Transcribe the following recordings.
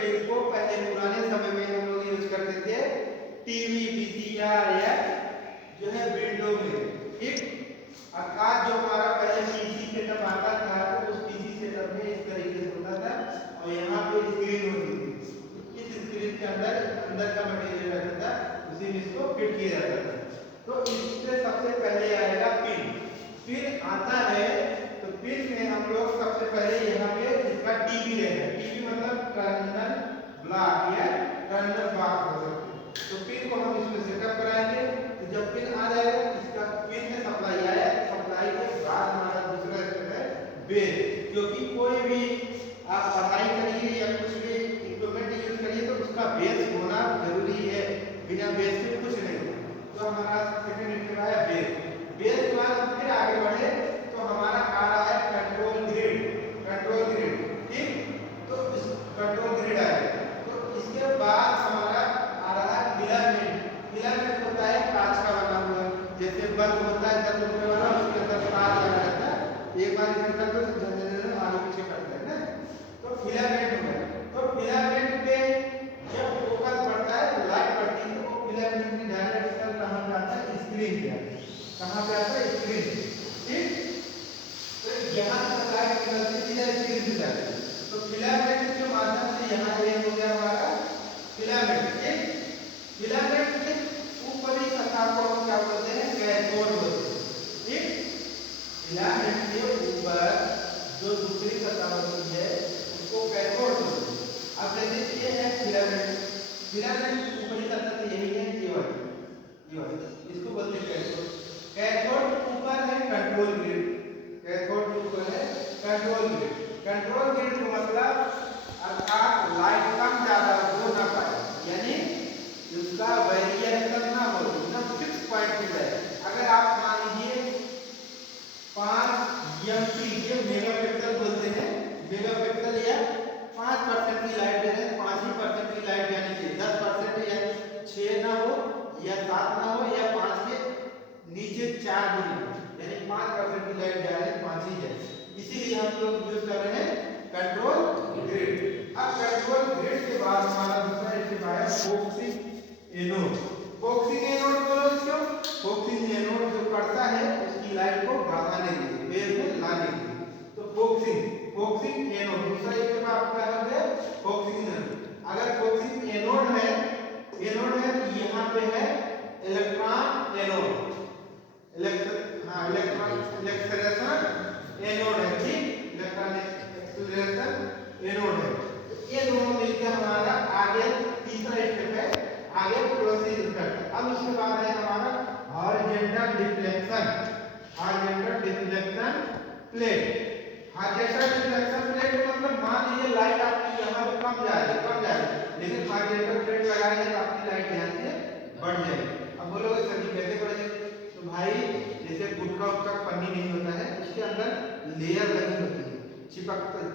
Technique को पहले पुराने समय में हम लोग यूज करते थे टीवी, वीसीआर या जो है विंडो में, ठीक। अर्थात जो हमारा पहले पीसी सेटअप आता था तो उस पीसी सेटअप में इस तरीके से होता था और यहाँ पे स्क्रीन होती थी। इस स्क्रीन के अंदर का मटेरियल रहता था, उसी में इसको फिट किया जाता था। तो इससे सबसे पहले आएगा पिन। पिन आता है तो पिन में हम लोग सबसे पहले यहाँ पे इसका टीबी रहेगा। टीबी मतलब टर्मिनल ब्लॉक या टर्मिनल बॉक्स हो सकते हैं। तो पिन को हम इसमें सेटअप कराएंगे। तो जब पिन आ जाएगा, इसका पिन में सप्लाई आया, सप्लाई के बाद हमारा दूसरा स्टेप है बेस। क्योंकि कोई भी आप पढ़ाई करिए या कुछ भी इक्विपमेंट यूज करिए तो उसका बेस होना जरूरी है, बिना बेस के कुछ नहीं होगा। तो हमारा सेकंड स्टेप है बेस। बेस के बाद हम फिर आगे बढ़े तो हमारा आ रहा है कंट्रोल ग्रिड। कंट्रोल ग्रिड, ठीक। तो इस कंट्रोल ग्रिड आएगा तो इसके बाद हमारा आ रहा है फिलामेंट। फिलामेंट होता है कांच का बना हुआ, जैसे बल्ब होता है 10 रुपए वाला, उसके अंदर तार लगा रहता है, एक बार इधर कर दो तो आगे पीछे करता है ना। तो फिलामेंट हो गया। तो फिलामेंट पे जब फोकस पड़ता है तो लाइट पड़ती है, तो फिलामेंट की डायरेक्शन कहां पे आता है? स्क्रीन पे आता है। कहां पे आता है? स्क्रीन, ठीक। तो यहां से लाइट निकलती है सीधा स्क्रीन पे जाती है। तो फिलामेंट के माध्यम से यहां ये हो गया हमारा फिलामेंट, ठीक। फिलामेंट के ऊपरी सतह को हम क्या बोलते हैं? कैथोड बोलते हैं, ठीक। फिलामेंट के ऊपर जो दूसरी सतह होती है उसको कैथोड बोलते हैं। अब जैसे ये है फिलामेंट, फिलामेंट की ऊपरी सतह यही है, ये वाली, इसको बोलते हैं कैथोड। कैथोड के ऊपर है कंट्रोल ग्रिड। कैथोड के ऊपर है कंट्रोल ग्रिड। कंट्रोल ग्रिड का मतलब अर्थात लाइट कम ज्यादा हो ना पाए, यानी उसका वेरिएशन ना हो, एकदम फिक्स पॉइंट पे जाए। अगर आप मान लीजिए 5 एमपी, ये मेगापिक्सल बोलते हैं, मेगापिक्सल या 5% की लाइट दे रहे हैं, 5% की लाइट जानी चाहिए। 10% या 6 ना हो या 7 ना हो या 5 के नीचे 4 भी नहीं, यानी 5% की लाइट जा रही है, 5 ही जाए। इसीलिए हम लोग यूज कर रहे हैं कंट्रोल ग्रिड। अब कंट्रोल ग्रिड के बाद हमारा दूसरा स्टेप आया फोकसिंग एनोड। फोकसिंग एनोड बोलो इसको। फोकसिंग एनोड जो करता है उसकी लाइट को बढ़ाने के लिए, बेस में लाने के लिए। तो फोकसिंग एनोड दूसरा स्टेप आपका है फोकसिंग एनोड। अगर फोकसिंग एनोड है तो यहाँ पे है इलेक्ट्रॉन एनोड, इलेक्ट्रेशन एनोड है, ठीक। इलेक्ट्रॉन एक्सीलरेशन एनोड है। ये दोनों मिलकर हमारा आगे तीसरा स्टेप है, आगे प्रोसीड करते हैं। अब उसके बाद है हमारा horizontal deflection. Horizontal deflection plate. Horizontal deflection plate मतलब मान लीजिए लाइट आपकी यहाँ पे कम जा रही है, लेकिन हॉरिजॉन्टल प्लेट लगाएंगे तो आपकी लाइट यहाँ से बढ़ जाएगी। अब बोलोगे सर जी कैसे बढ़ेगी? तो भाई जैसे गुटखा का पन्नी नहीं होता है, उसके अंदर लेयर लगी होती है,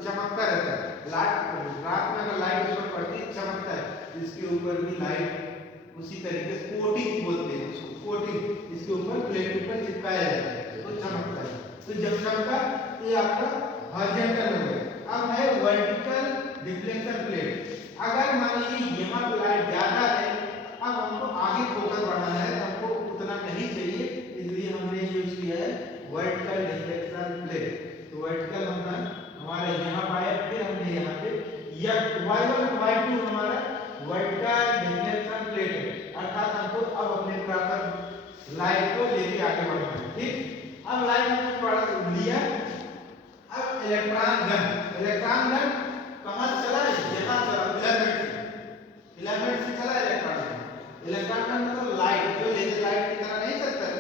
चमकता रहता है। रात में अगर लाइट उस पर पड़ती है चमकता है, इसके ऊपर भी लाइट उसी तरीके से कोटिंग बोलते हैं उसको, कोटिंग इसके ऊपर प्लेट के ऊपर चिपकाया जाता है तो चमकता है। तो जब चमका ये आपका हॉरिजॉन्टल हो गया। अब है वर्टिकल डिफ्लेक्शन प्लेट। अगर मान लीजिए यहाँ पे लाइट ज्यादा है, अब हमको आगे फोकस बढ़ाना है, हमको उतना नहीं चाहिए, इसलिए हमने यूज किया है वर्टिकल डिफ्लेक्शन प्लेट। तो वर्टिकल हमारे यहाँ पाया, फिर हमने यहाँ पे y1 y2 हमारा वर्टिकल डिफ्लेक्शन प्लेट है। अर्थात हमको अब अपने प्रॉपर लाइट को लेके आगे बढ़ना है, ठीक। अब लाइट में बढ़ लिया। अब इलेक्ट्रॉन गन कहाँ से चला है? यहाँ चला, फिलामेंट से चला इलेक्ट्रॉन। इलेक्ट्रॉन गन मतलब लाइट जो लेजर लाइट की तरह नहीं चलता है,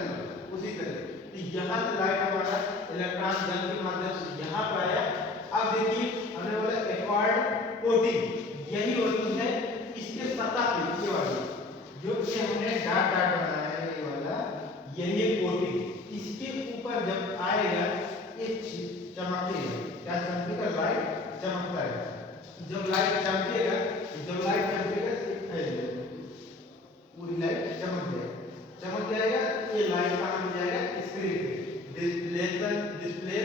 उसी तरह। तो यहाँ से लाइट हमारा इलेक्ट्रॉन गन के माध्यम से यहाँ पर आया। अब देखिए हमने बोला एक्वायर्ड कोटिंग, यही होती है इसके सतह पे, ये वाली जो कि हमने डॉट बनाया है, ये वाला यही है कोटिंग। इसके ऊपर जब आएगा ये चमकेगा, क्या चमकेगा? लाइट चमकता है। जब लाइट चमकेगा पूरी लाइट चमक जाएगा। ये लाइट कहाँ पे जाएगा? स्क्रीन पे। डिस्प्ले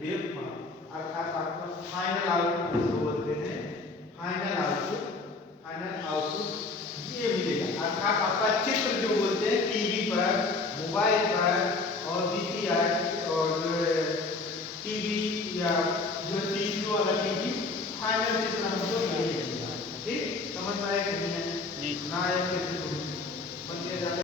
वेव फॉर्म, अर्थात आपका फाइनल आउटपुट जिसको बोलते हैं, फाइनल आउटपुट पर, मोबाइल पर